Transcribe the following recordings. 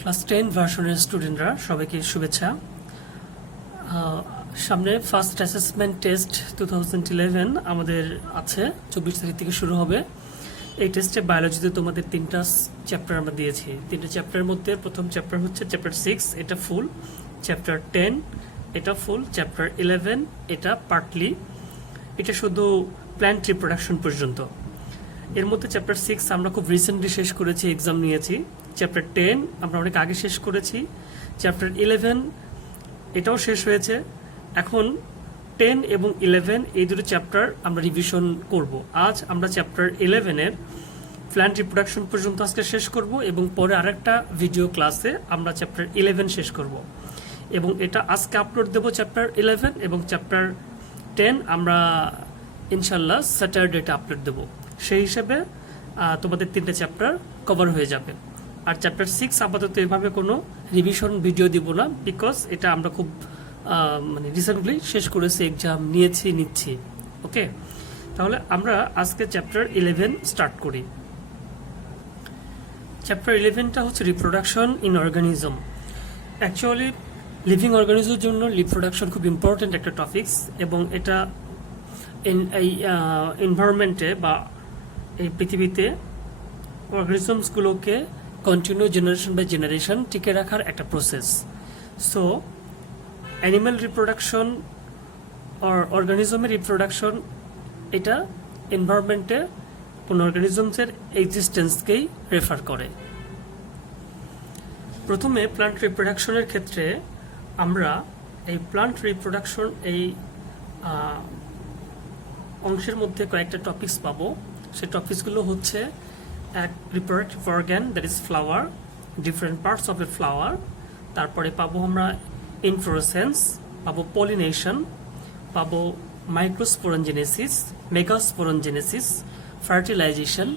Class 10 ভার্সনের স্টুডেন্টরা সবাইকে শুভেচ্ছা। সামনে ফার্স্ট অ্যাসেসমেন্ট টেস্ট 2011 আমাদের আছে, 24 তারিখ থেকে শুরু হবে। এই টেস্টে বায়োলজিতে তোমাদের 3টা চ্যাপ্টার আমরা দিয়েছি। 3টা চ্যাপ্টারের মধ্যে প্রথম চ্যাপ্টার হচ্ছে চ্যাপ্টার 6, এটা ফুল। চ্যাপ্টার 10 এটা ফুল। চ্যাপ্টার 11 এটা পার্টলি। এটা শুধু প্ল্যান্ট রিপ্রোডাকশন পর্যন্ত। এর মধ্যে চ্যাপ্টার 6 আমরা খুব রিসেন্টলি শেষ করেছি, এক্সাম নিয়েছি। চ্যাপ্টার 10 আমরা অনেক আগে শেষ করেছি। চ্যাপ্টার 11 এটাও শেষ হয়েছে। এখন 10 এবং 11 এই দুটো চ্যাপ্টার আমরা রিভিশন করব। আজ আমরা চ্যাপ্টার 11 এর প্ল্যান্ট রিপ্রোডাকশন পর্যন্ত আজকে শেষ করব এবং পরে আরেকটা ভিডিও ক্লাসে আমরা চ্যাপ্টার 11 শেষ করব এবং এটা আজকে আপলোড দেব চ্যাপ্টার 11 এবং চ্যাপ্টার 10 আমরা ইনশাল্লাহ স্যাটারডেটা আপলোড দেব। সেই হিসেবে তোমাদের 3টে চ্যাপ্টার কভার হয়ে যাবে। আর চ্যাপ্টার 6 আপাতত এভাবে কোনো রিভিশন ভিডিও দিব না, বিকজ এটা আমরা খুব রিসেন্টলি শেষ করেছি, এক্সাম নিচ্ছি। ওকে, তাহলে আমরা আজকে চ্যাপ্টার 11 স্টার্ট করি। চ্যাপ্টার 11টা হচ্ছে reproduction in organism. Actually living অর্গানিজমের জন্য রিপ্রোডাকশন খুব ইম্পর্টেন্ট একটা টপিকস এবং এটা এই এনভায়রনমেন্টে বা এই পৃথিবীতে অর্গানিজমসগুলোকে কন্টিনিউ জেনারেশন বাই জেনারেশন টিকে রাখার একটা প্রসেস। সো অ্যানিম্যাল রিপ্রোডাকশন আর অর্গানিজমের রিপ্রোডাকশন এটা এনভায়রনমেন্টে কোনো অর্গানিজমসের এক্সিস্টেন্সকেই রেফার করে। প্রথমে প্লান্ট রিপ্রোডাকশনের ক্ষেত্রে আমরা এই প্লান্ট রিপ্রোডাকশন এই অংশের মধ্যে কয়েকটা টপিকস পাবো। সেই টপিকসগুলো হচ্ছে এক reproductive organ, that is flower, different parts of a flower. তারপরে পাবো আমরা ইনফ্লোরেসেন্স, পাবো পলিনেশন, পাবো মাইক্রোস্পোরনজেনেসিস, মেগাস্পোরনজেনেসিস, ফার্টিলাইজেশন,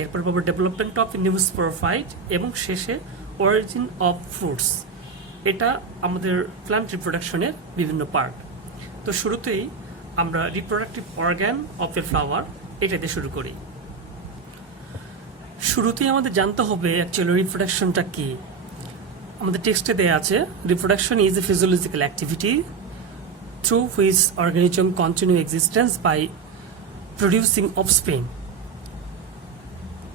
এরপর পাবো ডেভেলপমেন্ট অফ নিউ স্পোরোফাইট এবং শেষে অরিজিন অফ ফ্রুটস। এটা আমাদের প্ল্যান্ট রিপ্রোডাকশনের বিভিন্ন পার্ট। তো শুরুতেই আমরা reproductive organ of a flower এটা দিয়ে শুরু করি। শুরুতেই আমাদের জানতে হবে অ্যাকচুয়ালি রিপ্রোডাকশনটা কি। আমাদের টেক্সটে দেয়া আছে, reproduction is a physiological activity through which organism continue existence by producing offspring.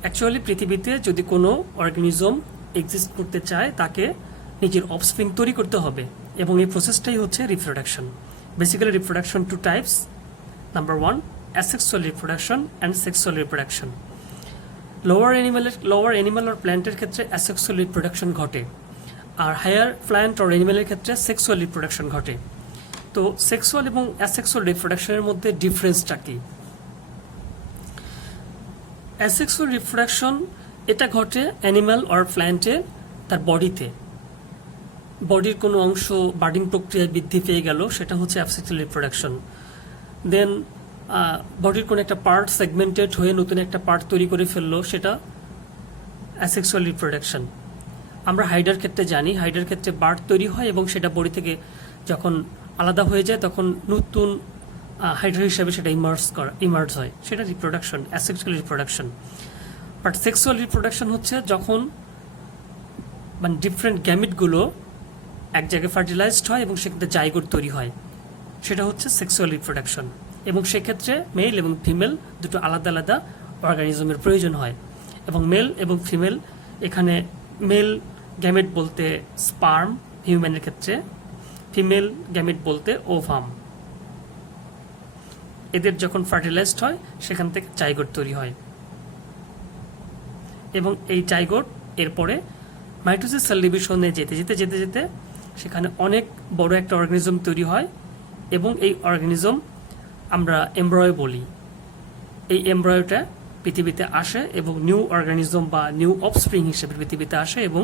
Actually পৃথিবীতে যদি কোনো অর্গানিজম এক্সিস্ট করতে চায় তাকে নিজের অফস্প্রিং তৈরি করতে হবে এবং এই প্রসেসটাই হচ্ছে reproduction. Basically reproduction two types. Number 1 asexual reproduction and sexual reproduction. Lower animal আর প্ল্যান্টের ক্ষেত্রে অ্যাসেক্সুয়াল রিপ্রোডাকশন ঘটে, আর হায়ার প্ল্যান্ট আর অ্যানিমালের ক্ষেত্রে সেক্সুয়াল রিপ্রোডাকশন ঘটে। তো সেক্সুয়াল এবং অ্যাসেক্সুয়াল রিপ্রোডাকশনের মধ্যে ডিফারেন্সটা কি? অ্যাসেক্সুয়াল রিপ্রোডাকশন এটা ঘটে অ্যানিমাল আর প্ল্যান্টের তার বডির কোনো অংশ বার্ডিং প্রক্রিয়ায় বৃদ্ধি পেয়ে গেল, সেটা হচ্ছে অ্যাসেক্সুয়াল রিপ্রোডাকশন। দেন বডির কোনো একটা পার্ট সেগমেন্টেড হয়ে নতুন একটা পার্ট তৈরি করে ফেললো, সেটা অ্যাসেক্সুয়াল রিপ্রোডাকশন। আমরা হাইডার ক্ষেত্রে জানি, হাইডার ক্ষেত্রে বার্ড তৈরি হয় এবং সেটা বডি থেকে যখন আলাদা হয়ে যায় তখন নতুন হাইডার হিসাবে সেটা ইমার্জ হয়, সেটা reproduction, asexual reproduction. But sexual reproduction হচ্ছে যখন ডিফারেন্ট গ্যামিটগুলো এক জায়গায় ফার্টিলাইজড হয় এবং সেক্ষেত্রে জাইগোট তৈরি হয়, সেটা হচ্ছে সেক্সুয়াল রিপ্রোডাকশন। এবং সেক্ষেত্রে মেল এবং ফিমেল দুটো আলাদা আলাদা অর্গানিজমের প্রয়োজন হয় এবং মেল এবং ফিমেল, এখানে মেল গ্যামেট বলতে স্পার্ম হিউম্যানের ক্ষেত্রে, ফিমেল গ্যামেট বলতে ওভাম। এদের যখন ফার্টিলাইজড হয় সেখান থেকে জাইগোট তৈরি হয় এবং এই জাইগোট এরপরে মাইটোসিস সেল ডিভিশনে যেতে যেতে যেতে যেতে সেখানে অনেক বড় একটা অর্গানিজম তৈরি হয় এবং এই অর্গানিজম আমরা এমব্রয় বলি। এই এমব্রয়টা পৃথিবীতে আসে এবং নিউ অর্গানিজম বা নিউ অফস্প্রিং হিসেবে পৃথিবীতে আসে এবং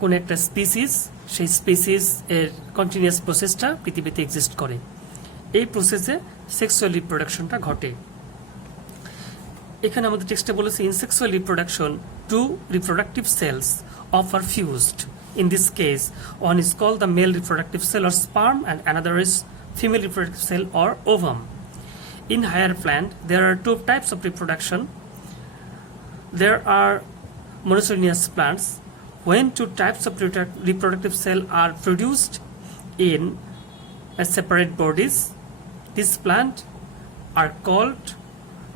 কোন একটা স্পিসিস, সেই স্পিসিস এর কন্টিনিউয়াস প্রসেসটা পৃথিবীতে এক্সিস্ট করে। এই প্রসেসে সেক্সুয়াল রিপ্রোডাকশনটা ঘটে। এখানে আমাদের টেক্সটে বলেছে, in sexual reproduction two reproductive cells are fused. In this case, one is called the male reproductive cell or sperm and another is female reproductive cell or ovum. In higher plant, there are two types of reproduction. There are monocotyledonous plants when two types of reproductive cell are produced in a separate bodies, this plant are called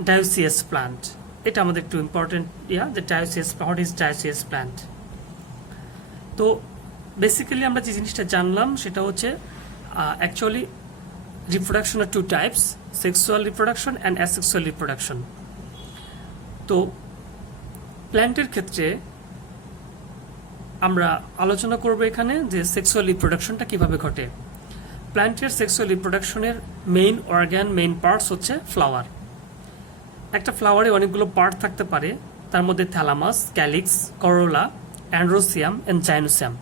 dioecious plant. এটা আমাদের একটু important যে dioecious, what is dioecious plant? তো basically আমরা যে জিনিসটা জানলাম সেটা হচ্ছে actually reproduction are two types, sexual reproduction and asexual reproduction. তো প্ল্যান্টের ক্ষেত্রে আমরা আলোচনা করব এখানে যে সেক্সুয়াল রিপ্রোডাকশনটা কিভাবে ঘটে। প্ল্যান্টের সেক্সুয়াল রিপ্রোডাকশনের মেইন অর্গান, মেইন পার্টস হচ্ছে ফ্লাওয়ার। একটা ফ্লাওয়ারে অনেকগুলো পার্ট থাকতে পারে, তার মধ্যে thalamus, calyx, corolla, androecium and gynoecium.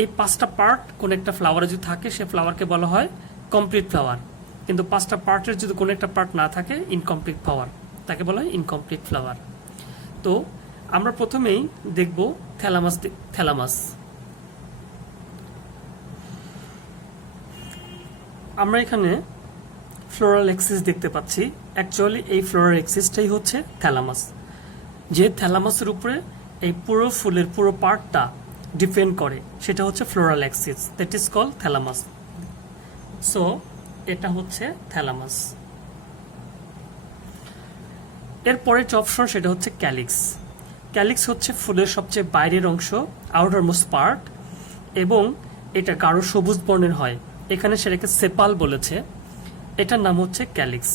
এই 5টা পার্ট কোন একটা ফ্লাওয়ারে যদি থাকে সে ফ্লাওয়ারকে বলা হয় কমপ্লিট ফ্লাওয়ার। কিন্তু 5টা পার্টের যদি কোনো একটা পার্ট না থাকে, ইনকমপ্লিট ফ্লাওয়ার, তাকে বলা হয় ইনকমপ্লিট ফ্লাওয়ার। তো আমরা প্রথমেই দেখব থ্যালামাস। আমরা এখানে ফ্লোরাল এক্সিস দেখতে পাচ্ছি। অ্যাকচুয়ালি এই ফ্লোরাল এক্সিসটাই হচ্ছে থ্যালামাস। যে থ্যালামাসের উপরে এই পুরো ফুলের পুরো পার্টটা ডিপেন্ড করে সেটা হচ্ছে floral axis, that is call thalamus. So এটা হচ্ছে থ্যালামাস। এরপরের যে অপশন সেটা হচ্ছে ক্যালিক্স। ক্যালিক্স হচ্ছে ফুলের সবচেয়ে বাইরের অংশ, আউটারমোস্ট পার্ট, এবং এটা গাঢ় সবুজ বর্ণের হয়। এখানে সেটাকে সেপাল বলেছে, এটার নাম হচ্ছে ক্যালিক্স।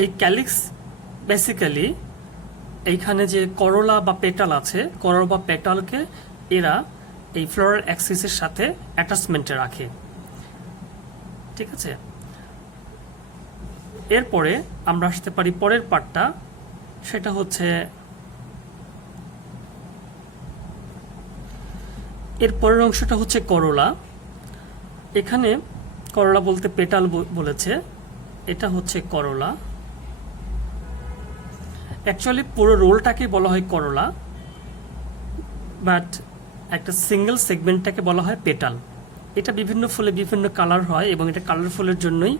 এই ক্যালিক্স বেসিক্যালি এইখানে যে করোলা বা পেটাল আছে, করোলা বা পেটালকে এরা এই ফ্লোরাল অ্যাক্সিসের সাথে অ্যাটাচমেন্টে রাখে। ঠিক আছে, এরপরে আমরা আসতে পারি পরের পার্টটা, সেটা হচ্ছে এর পরের অংশটা হচ্ছে করোলা। এখানে করোলা বলতে পেটাল বলেছে, এটা হচ্ছে করোলা। অ্যাকচুয়ালি পুরো রোলটাকে বলা হয় করোলা, বাট একটা সিঙ্গেল সেগমেন্টটাকে বলা হয় পেটাল। এটা বিভিন্ন ফুলে বিভিন্ন কালার হয় এবং এটা কালারফুলের জন্যই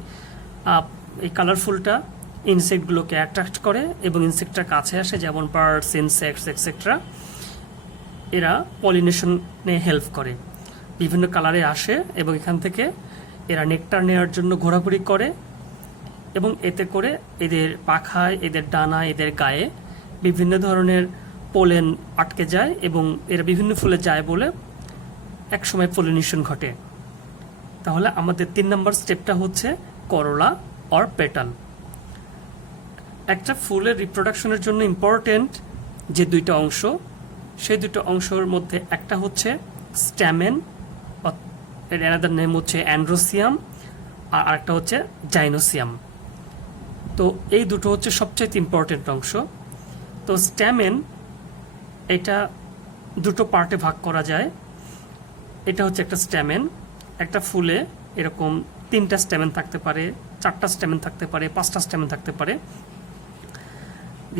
এই কালারফুলটা ইনসেক্টগুলোকে অ্যাট্রাক্ট করে এবং ইনসেক্টটার কাছে আসে, যেমন বার্ডস, ইনসেক্টস এক্সেট্রা। এরা পলিনেশনে হেল্প করে, বিভিন্ন কালারে আসে এবং এখান থেকে এরা নেকটার নেওয়ার জন্য ঘোরাঘুরি করে এবং এতে করে এদের পাখায়, এদের ডানায়, এদের গায়ে বিভিন্ন ধরনের পোলেন আটকে যায় এবং এরা বিভিন্ন ফুলে যায় বলে একসময় পলিনেশন ঘটে। তাহলে আমাদের 3 নম্বর স্টেপটা হচ্ছে করোলা অর পেটাল। একটা ফুলের রিপ্রোডাকশনের জন্য ইম্পর্টেন্ট যে 2টা অংশ, সেই 2টা অংশের মধ্যে একটা হচ্ছে স্ট্যামেন, এর অ্যানাদার নেম হচ্ছে অ্যান্ড্রোসিয়াম, আর আরেকটা হচ্ছে জাইনোসিয়াম। তো এই দুটো হচ্ছে সবচেয়ে ইম্পর্টেন্ট অংশ। তো স্ট্যামেন এটা 2টো পার্টে ভাগ করা যায়। এটা হচ্ছে একটা স্ট্যামেন। একটা ফুলে এরকম 3টা স্ট্যামেন থাকতে পারে, 4টা স্ট্যামেন থাকতে পারে, 5টা স্ট্যামেন থাকতে পারে।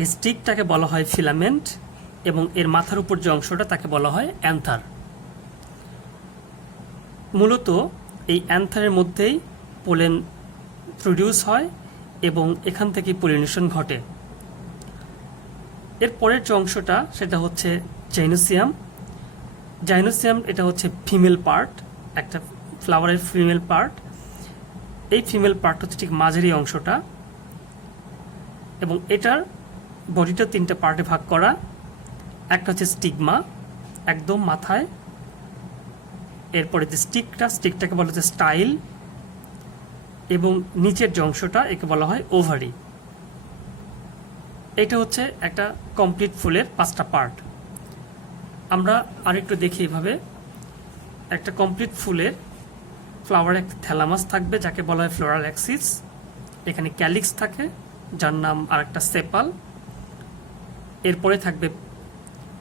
এই স্টিকটাকে বলা হয় ফিলামেন্ট এবং এর মাথার উপর যে অংশটা তাকে বলা হয় অ্যান্থার। মূলত এই অ্যান্থারের মধ্যেই পোলেন প্রডিউস হয় এবং এখান থেকে পলিনেশন ঘটে। এর পরের যে অংশটা সেটা হচ্ছে জাইনোসিয়াম। জাইনোসিয়াম এটা হচ্ছে ফিমেল পার্ট, একটা ফ্লাওয়ারের ফিমেল পার্ট। এই ফিমেল পার্ট হচ্ছে ঠিক মাঝারি অংশটা এবং এটার বডিটা 3টা পার্টে ভাগ করা। একটা হচ্ছে স্টিগমা, একদম মাথায়। এরপরে যে স্টিকটাকে বলা হচ্ছে স্টাইল এবং নিচের যে অংশটা একে বলা হয় ওভারি। এটা হচ্ছে একটা কমপ্লিট ফুলের 5টা পার্ট। আমরা আরেকটু দেখি এভাবে। একটা কমপ্লিট ফুলের ফ্লাওয়ারে একটা থ্যালামাস থাকবে যাকে বলা হয় ফ্লোরাল অ্যাক্সিস। এখানে ক্যালিক্স থাকে যার নাম আরেকটা সেপাল। এরপরে থাকবে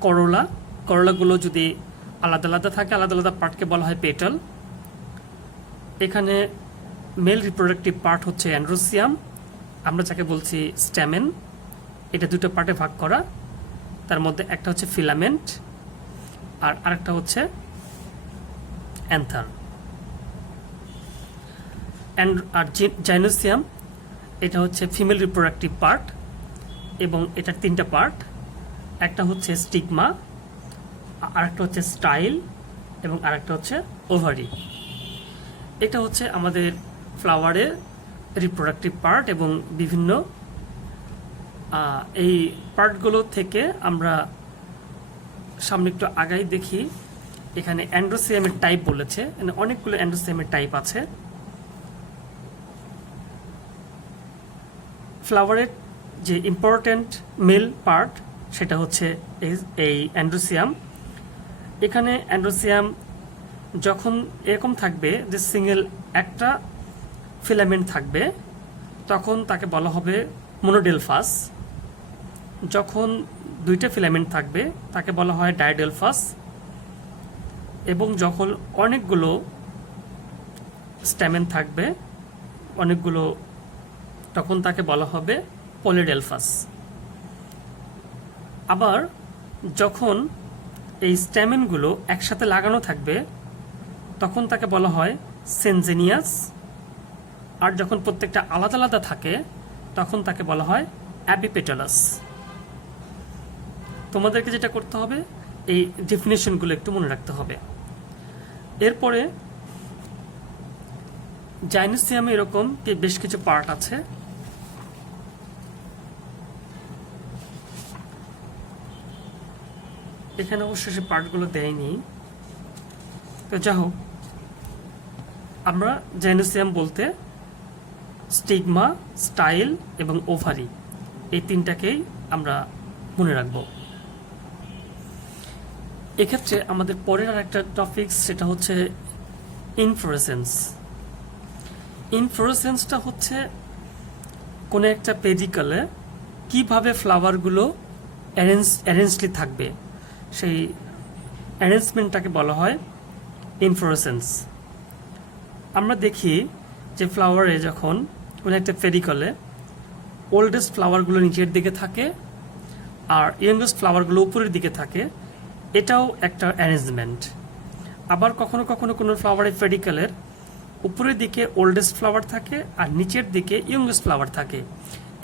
করোলা। করোলাগুলো যদি আলাদা আলাদা থাকে, আলাদা আলাদা পার্টকে বলা হয় পেটাল। এখানে মেল রিপ্রোডাক্টিভ পার্ট হচ্ছে অ্যান্ড্রোসিয়াম, আমরা যাকে বলছি স্ট্যামেন। এটা 2টো পার্টে ভাগ করা, তার মধ্যে একটা হচ্ছে ফিলামেন্ট আর আরেকটা হচ্ছে অ্যান্থার। আর জাইনোসিয়াম, এটা হচ্ছে ফিমেল রিপ্রোডাক্টিভ পার্ট এবং এটার তিনটা পার্ট, একটা হচ্ছে স্টিগমা, আরেকটা হচ্ছে স্টাইল এবং আরেকটা হচ্ছে ওভারি। এটা হচ্ছে আমাদের ফ্লাওয়ারের রিপ্রোডাক্টিভ পার্ট এবং বিভিন্ন এই পার্টগুলো থেকে আমরা সামনে একটু আগাই দেখি। এখানে অ্যান্ড্রোসিয়ামের টাইপ বলেছে, অনেকগুলো অ্যান্ড্রোসিয়ামের টাইপ আছে। ফ্লাওয়ারের যে ইম্পর্ট্যান্ট মেল পার্ট সেটা হচ্ছে এই অ্যান্ড্রোসিয়াম। এখানে অ্যান্ড্রোসিয়াম যখন এরকম থাকবে যে সিঙ্গেল একটা ফিলামেন্ট থাকবে তখন তাকে বলা হবে মোনোডেলফাস। যখন দুইটা ফিলামেন্ট থাকবে তাকে বলা হয় ডাইডেলফাস, এবং যখন অনেকগুলো স্ট্যামেন থাকবে অনেকগুলো তখন তাকে বলা হবে পলিডেলফাস। আবার যখন এই স্ট্যামেনগুলো একসাথে লাগানো থাকবে তখন তাকে বলা হয় সেনজেনিয়াস, আর যখন প্রত্যেকটা আলাদা আলাদা থাকে তখন তাকে বলা হয় অ্যাপিপেটালাস। তোমাদেরকে যেটা করতে হবে এই ডেফিনেশনগুলো একটু মনে রাখতে হবে। এরপরে জাইনোসিয়ামে এরকম বেশ কিছু পার্ট আছে। এখানে অবশ্য সে পার্টগুলো দেয়নি, তো যা হোক, আমরা জাইনোসিয়াম বলতে স্টিগমা, স্টাইল এবং ওভারি এই তিনটাকেই আমরা মনে রাখব। এক্ষেত্রে আমাদের পরের আর একটা টপিক সেটা হচ্ছে ইনফ্লোরেসেন্স। ইনফ্লোরেসেন্সটা হচ্ছে কোনো একটা পেডিকেলে কিভাবে ফ্লাওয়ারগুলো অ্যারেঞ্জলি থাকবে সেই অ্যারেঞ্জমেন্টটাকে বলা হয় ইনফ্লোরেসেন্স। আমরা দেখি যে ফ্লাওয়ারে যখন কোনো একটা পেডিকেলে ওল্ডেস্ট ফ্লাওয়ারগুলো নিচের দিকে থাকে আর ইয়ংগেস্ট ফ্লাওয়ারগুলো উপরের দিকে থাকে, এটাও একটা অ্যারেঞ্জমেন্ট। আবার কখনো কখনো কোনো ফ্লাওয়ারের পেডিকেলের উপরের দিকে ওল্ডেস্ট ফ্লাওয়ার থাকে আর নিচের দিকে ইয়ংগেস্ট ফ্লাওয়ার থাকে,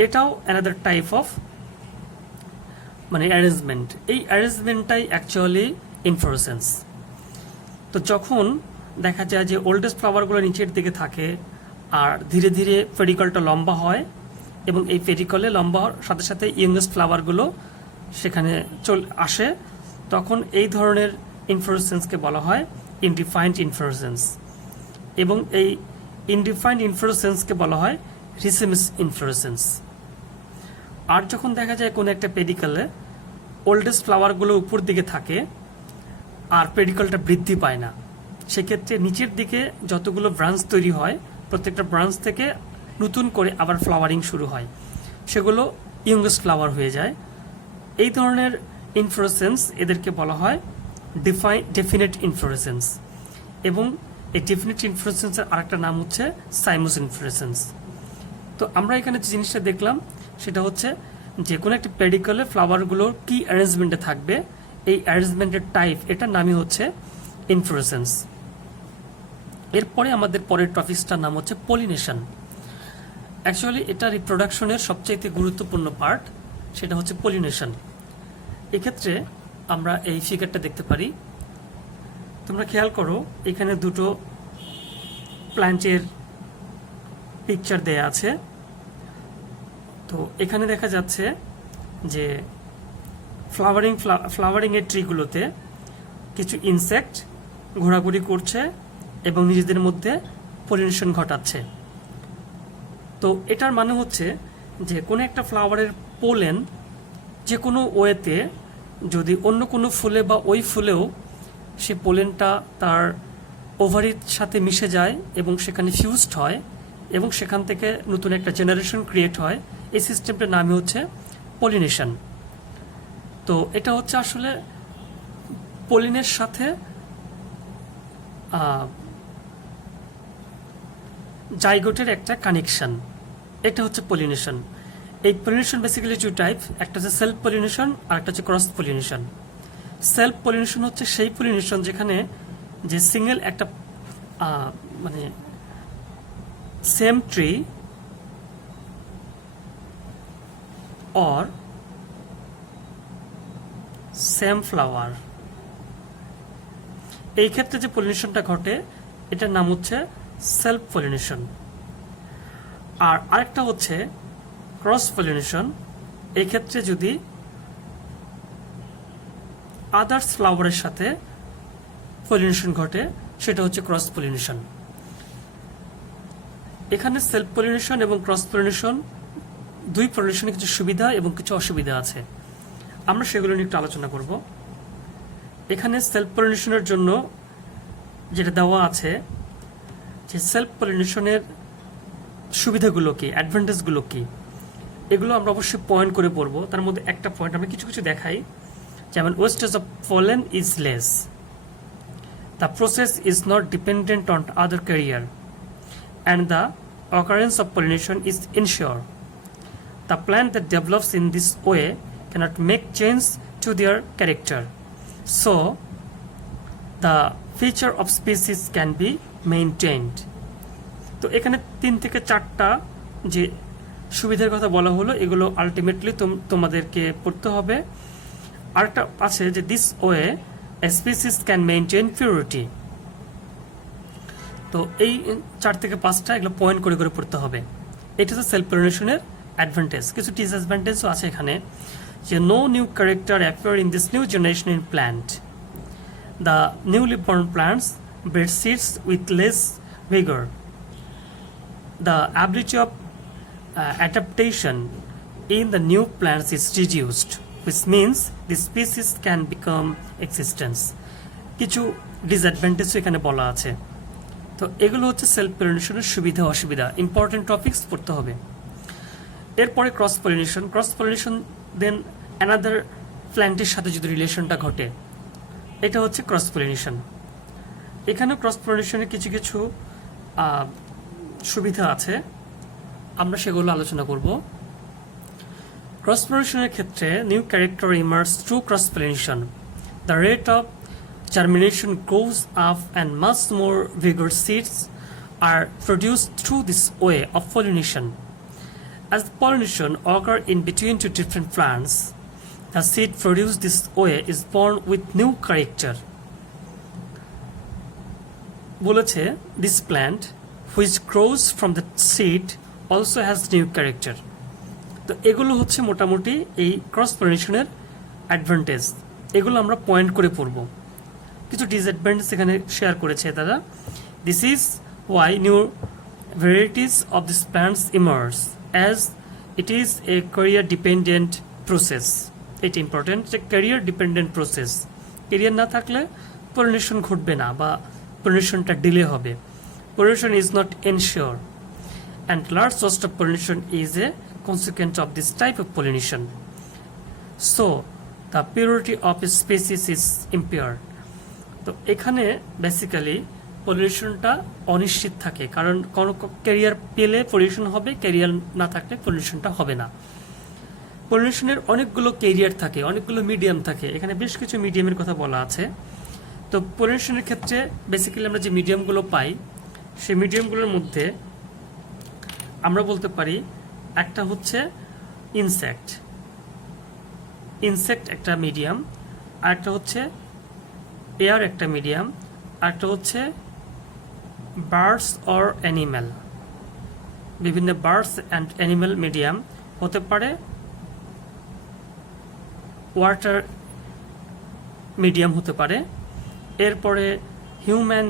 এটাও অ্যানাদার টাইপ অফ অ্যারেঞ্জমেন্ট। এই অ্যারেঞ্জমেন্টটাই অ্যাকচুয়ালি ইনফ্লোরেসেন্স। তো যখন দেখা যায় যে ওল্ডেস্ট ফ্লাওয়ারগুলো নিচের দিকে থাকে আর ধীরে ধীরে পেডিকলটা লম্বা হয় এবং এই পেডিকলে লম্বা হওয়ার সাথে সাথে ইয়ংগেস্ট ফ্লাওয়ারগুলো সেখানে আসে, তখন এই ধরনের ইনফ্লোরেসেন্সকে বলা হয় ইনডিফাইন্ড ইনফ্লোরেসেন্স। এবং এই ইনডিফাইন্ড ইনফ্লোরেসেন্সকে বলা হয় রিসেমিস ইনফ্লোরেসেন্স। আর যখন দেখা যায় কোনো একটা পেডিকলে ওল্ডেস্ট ফ্লাওয়ারগুলো উপর দিকে থাকে আর পেডিকলটা বৃদ্ধি পায় না, সেক্ষেত্রে নিচের দিকে যতগুলো ব্রাঞ্চ তৈরি হয় প্রত্যেকটা ব্রাঞ্চ থেকে নতুন করে আবার ফ্লাওয়ারিং শুরু হয়, সেগুলো ইয়ংগেস্ট ফ্লাওয়ার হয়ে যায়। এই ধরনের ইনফ্লোরেসেন্স এদেরকে বলা হয় ডেফিনেট ইনফ্লোরেসেন্স। এবং এই ডেফিনেট ইনফ্লোরেসেন্সের আরেকটা নাম হচ্ছে সাইমুস ইনফ্লোরেসেন্স। তো আমরা এখানে যে জিনিসটা দেখলাম সেটা হচ্ছে যে কোনো একটা পেডিকলে ফ্লাওয়ারগুলোর কি অ্যারেঞ্জমেন্টে থাকবে, এই অ্যারেঞ্জমেন্টের টাইপ, এটার নামই হচ্ছে ইনফ্লোরেসেন্স। এরপরে আমাদের পরের টপিকসটার নাম হচ্ছে পলিনেশন। অ্যাকচুয়ালি এটা রিপ্রোডাকশনের সবচেয়ে গুরুত্বপূর্ণ পার্ট, সেটা হচ্ছে পলিনেশন। এক্ষেত্রে আমরা এই ফিগারটা দেখতে পারি, তোমরা খেয়াল করো এখানে দুটো প্ল্যান্টের পিকচার দেয়া আছে। তো এখানে দেখা যাচ্ছে যে ফ্লাওয়ারিংয়ের ট্রিগুলোতে কিছু ইনসেক্ট ঘোরাঘুরি করছে এবং নিজেদের মধ্যে পলিনেশন ঘটাচ্ছে। তো এটার মানে হচ্ছে যে কোনো একটা ফ্লাওয়ারের পোলেন যে কোনো ওয়েতে যদি অন্য কোনো ফুলে বা ওই ফুলেও সে পোলেনটা তার ওভারির সাথে মিশে যায় এবং সেখানে ফিউজড হয় এবং সেখান থেকে নতুন একটা জেনারেশন ক্রিয়েট হয়, এই সিস্টেমটার নামই হচ্ছে পলিনেশন। তো এটা হচ্ছে আসলে পলিনের সাথে জাইগোটের একটা কানেকশন, এটা হচ্ছে পলিনেশন। এই পলিনেশন বেসিক্যালি টু টাইপ, একটা হচ্ছে সেলফ পলিনেশন আর একটা হচ্ছে ক্রস পলিনেশন। সেলফ পলিনেশন হচ্ছে সেই পলিনেশন যেখানে যে সিঙ্গেল একটা same tree or same flower। এই ক্ষেত্রে যে পলিনেশনটা ঘটে এটার নাম হচ্ছে সেলফ পলিনেশন। আর আরেকটা হচ্ছে ক্রস পলিনেশন। এই ক্ষেত্রে যদি আদার্স ফ্লাওয়ারের সাথে পলিনেশন ঘটে সেটা হচ্ছে ক্রস পলিনেশন। এখানে সেলফ পলিনেশন এবং ক্রস পলিনেশন দুই পলিনেশনের কিছু সুবিধা এবং কিছু অসুবিধা আছে, আমরা সেগুলো নিয়ে একটু আলোচনা করব। এখানে সেলফ পলিনেশনের জন্য যেটা দেওয়া আছে যে সেলফ পলিনেশনের সুবিধাগুলো কি, অ্যাডভান্টেজগুলো কি, এগুলো আমরা অবশ্যই পয়েন্ট করে পড়ব। তার মধ্যে একটা পয়েন্ট আমরা কিছু কিছু দেখাই, যেমন wastage of pollen is less, the process is not dependent on other carrier, and the occurrence of pollination is ensured. The plant that develops in this way cannot make change to their character, so the feature of species can be maintained. তো এখানে 3 থেকে 4টা যে সুবিধার কথা বলা হলো এগুলো আলটিমেটলি তোমাদেরকে পড়তে হবে। আরেকটা আছে যে this way a species can maintain purity। তো এই 4 থেকে 5টা এগুলো পয়েন্ট করে করে পড়তে হবে। এটা হচ্ছে সেলফ পলিনেশনের অ্যাডভান্টেজ। কিছু ডিসঅ্যাডভান্টেজও আছে এখানে, যে no new character appear in this new generation in plant. The newly born plants bear seeds with less vigor. The ability of adaptation in the new plants is reduced, which means the species can become existence. কিছু disadvantage এখানে বলা আছে। তো এগুলো হচ্ছে self পলিনেশনের সুবিধা অসুবিধা, important topics পড়তে হবে। এরপরে ক্রস পলিনেশন। ক্রস পলিনেশন দেন অ্যানাদার প্ল্যান্টের সাথে যদি রিলেশনটা ঘটে, এটা হচ্ছে ক্রস পলিনেশন। এখানেও ক্রস পলিনেশনের কিছু কিছু সুবিধা আছে, আমরা সেগুলো আলোচনা করব। ক্রস পলিনেশনের ক্ষেত্রে new character emerge through cross pollination. The rate of germination goes up and much more vigorous seeds are produced through this way of pollination. As the pollination occurs in between two different plants, the seed produced this way is born with new character. বলেছে this plant which grows from the seed also has new character. তো এগুলো হচ্ছে মোটামুটি এই cross পলিনেশনের advantage, এগুলো আমরা point করে পড়ব। কিছু ডিসঅ্যাডভান্টেজ এখানে শেয়ার করেছে তারা। This is Y new varieties of this plants emerge as it is a career dependent process. এটা ইম্পর্টেন্ট যে ক্যারিয়ার ডিপেন্ডেন্ট প্রসেস, ক্যারিয়ার না থাকলে পলিনেশন ঘটবে না বা পলিনেশনটা ডিলে হবে। Pollination is not ensured, and large cost of pollination is a consequence of this type of pollination. So, the purity of a species is impaired. তো এখানে basically পলিনেশনটা অনিশ্চিত থাকে, কারণ কোনো ক্যারিয়ার পেলে পলিনেশন হবে, ক্যারিয়ার না থাকলে পলিনেশনটা হবে না। পলিনেশনের অনেকগুলো ক্যারিয়ার থাকে, অনেকগুলো মিডিয়াম থাকে, এখানে বেশ কিছু মিডিয়ামের কথা বলা আছে। তো পলিনেশনের ক্ষেত্রে বেসিক্যালি আমরা যে মিডিয়ামগুলো পাই সেই মিডিয়ামগুলোর মধ্যে আমরা বলতে পারি একটা হচ্ছে ইনসেক্ট একটা মিডিয়াম, আর একটা হচ্ছে এয়ার একটা মিডিয়াম, আর একটা হচ্ছে বার্ডস অর অ্যানিম্যাল। বিভিন্ন বার্ডস অ্যান্ড অ্যানিম্যাল মিডিয়াম হতে পারে, ওয়াটার মিডিয়াম হতে পারে, এরপরে হিউম্যান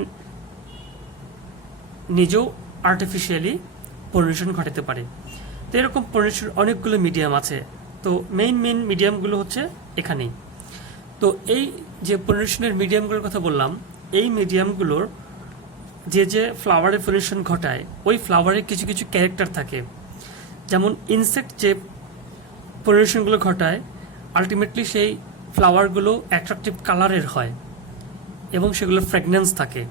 নিজেও আর্টিফিশিয়ালি পলিনেশন ঘটাতে পারে। তো এরকম পলিনেশন অনেকগুলো মিডিয়াম আছে। তো মেইন মিডিয়ামগুলো হচ্ছে এখানেই। তো এই যে পলিনেশনের মিডিয়ামগুলোর কথা বললাম, এই মিডিয়ামগুলোর যে ফ্লাওয়ারের পলিনেশন ঘটায় ওই ফ্লাওয়ারের কিছু কিছু ক্যারেক্টার থাকে। যেমন ইনসেক্ট যে পলিনেশনগুলো ঘটায় আলটিমেটলি সেই ফ্লাওয়ারগুলো অ্যাট্রাকটিভ কালারের হয় এবং সেগুলো ফ্র্যাগনেন্স থাকে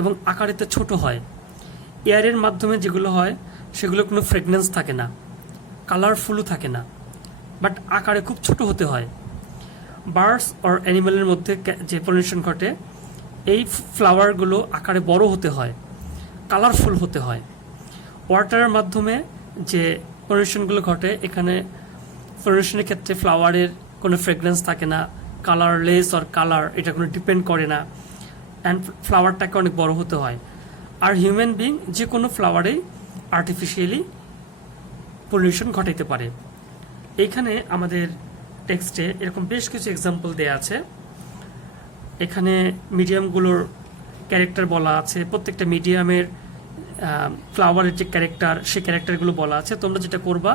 এবং আকারেতে ছোট হয়। এয়ারের মাধ্যমে যেগুলো হয় সেগুলো কোনো ফ্র্যাগনেন্স থাকে না, কালারফুলও থাকে না, বাট আকারে খুব ছোট হতে হয়। বার্ডস অর অ্যানিম্যালের মধ্যে যে পলিনেশন ঘটে এই ফ্লাওয়ারগুলো আকারে বড় হতে হয়, কালারফুল হতে হয়। ওয়াটারের মাধ্যমে যে পলিনেশনগুলো ঘটে এখানে ফ্লোরেশনের ক্ষেত্রে ফ্লাওয়ারের কোনো ফ্রেগরেন্স থাকে না, কালারলেস অর কালার এটা কোনো ডিপেন্ড করে না, অ্যান্ড ফ্লাওয়ারটাকে অনেক বড় হতে হয়। আর হিউম্যান বিং যে কোনো ফ্লাওয়ারেই আর্টিফিশিয়ালি পলিউশন ঘটাইতে পারে। এইখানে আমাদের টেক্সটে এরকম বেশ কিছু এক্সাম্পল দেওয়া আছে। এখানে মিডিয়ামগুলোর ক্যারেক্টার বলা আছে, প্রত্যেকটা মিডিয়ামের ফ্লাওয়ারের যে ক্যারেক্টার সেই ক্যারেক্টারগুলো বলা আছে। তোমরা যেটা করবা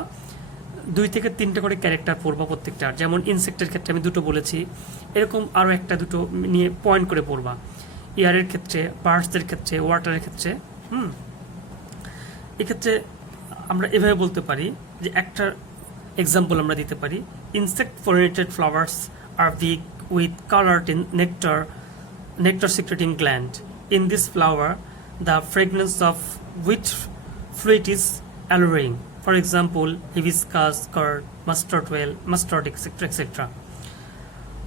2 থেকে 3টা করে ক্যারেক্টার পড়বা প্রত্যেকটার। যেমন ইনসেক্টের ক্ষেত্রে আমি 2টো বলেছি, এরকম আরও 1-2 নিয়ে পয়েন্ট করে পড়বা। এয়ারের ক্ষেত্রে, বার্ডসদের ক্ষেত্রে, ওয়াটারের ক্ষেত্রে। এক্ষেত্রে আমরা এভাবে বলতে পারি যে একটা এক্সাম্পল আমরা দিতে পারি, insect pollinated flowers are big with colored nectar secreting gland. In this flower, the fragrance of which fruit is alluring. For example, hibiscus, gourd, mustard, etc. etc.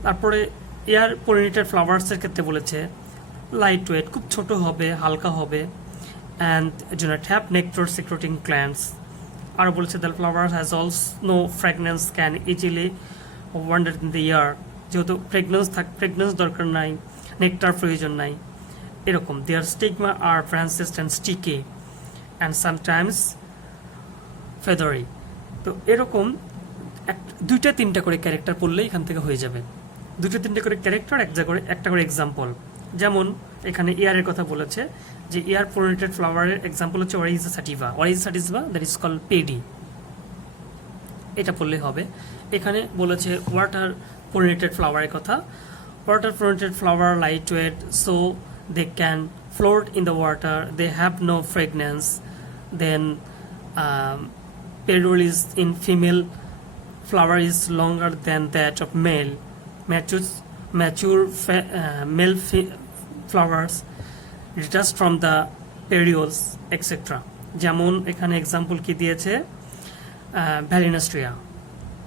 তারপরে এয়ার পোলিনেটেড ফ্লাওয়ার্সের ক্ষেত্রে বলেছে লাইট ওয়েট, খুব ছোট হবে, হালকা হবে, and do not have nectar secreting glands. আর বলেছে the flower has also fragrance, can easily wander in the air. যেহেতু ফ্র্যাগনেন্স দরকার নাই, নেকটার প্রয়োজন নাই, এরকম। Their stigma are branches and sticky and sometimes feathery. তো এরকম 2-3টা করে ক্যারেক্টার পড়লেই এখান থেকে হয়ে যাবে। 2-3টা করে ক্যারেক্টার, একটা করে এক্সাম্পল। যেমন এখানে এয়ারের কথা বলেছে যে এয়ার পোলিনেটেড ফ্লাওয়ারের এক্সাম্পল হচ্ছে Oryza sativa, that is called paddy, এটা পড়লেই হবে। এখানে বলেছে ওয়াটার পোলিনেটেড ফ্লাওয়ারের কথা। Water pollinated flower light weight, so they can float in the water, they have no fragrance, then পেরিওল is in female flower is longer than that of male. Mature male flowers detached from the petioles, etc. যেমন এখানে example কি দিয়েছে, ভ্যালিনাস্ট্রিয়া,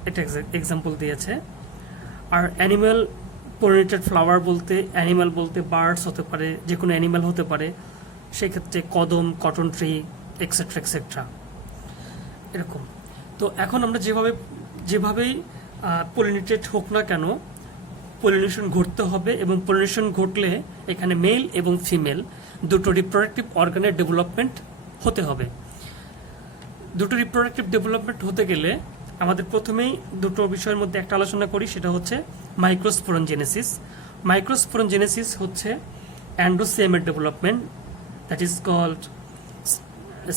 এটা example দিয়েছে। আর animal পোলিনেটেড flower বলতে, animal বলতে birds হতে পারে, যে কোনো অ্যানিম্যাল হতে পারে, সেক্ষেত্রে কদম, কটন ট্রি, এক্সেট্রা এক্সেট্রা, এরকম। তো এখন আমরা যেভাবেই পলিনেটেড হোক না কেন, পলিনেশন ঘটতে হবে, এবং পলিনেশন ঘটলে এখানে মেল এবং ফিমেল দুটো রিপ্রোডাক্টিভ অর্গানের ডেভেলপমেন্ট হতে হবে। দুটো রিপ্রোডাক্টিভ ডেভেলপমেন্ট হতে গেলে আমাদের প্রথমেই দুটো বিষয়ের মধ্যে একটা আলোচনা করি, সেটা হচ্ছে মাইক্রোস্পোরনজেনেসিস। মাইক্রোস্পোরনজেনেসিস হচ্ছে অ্যান্ড্রোসিয়ামের ডেভেলপমেন্ট, দ্যাট ইজ কল্ড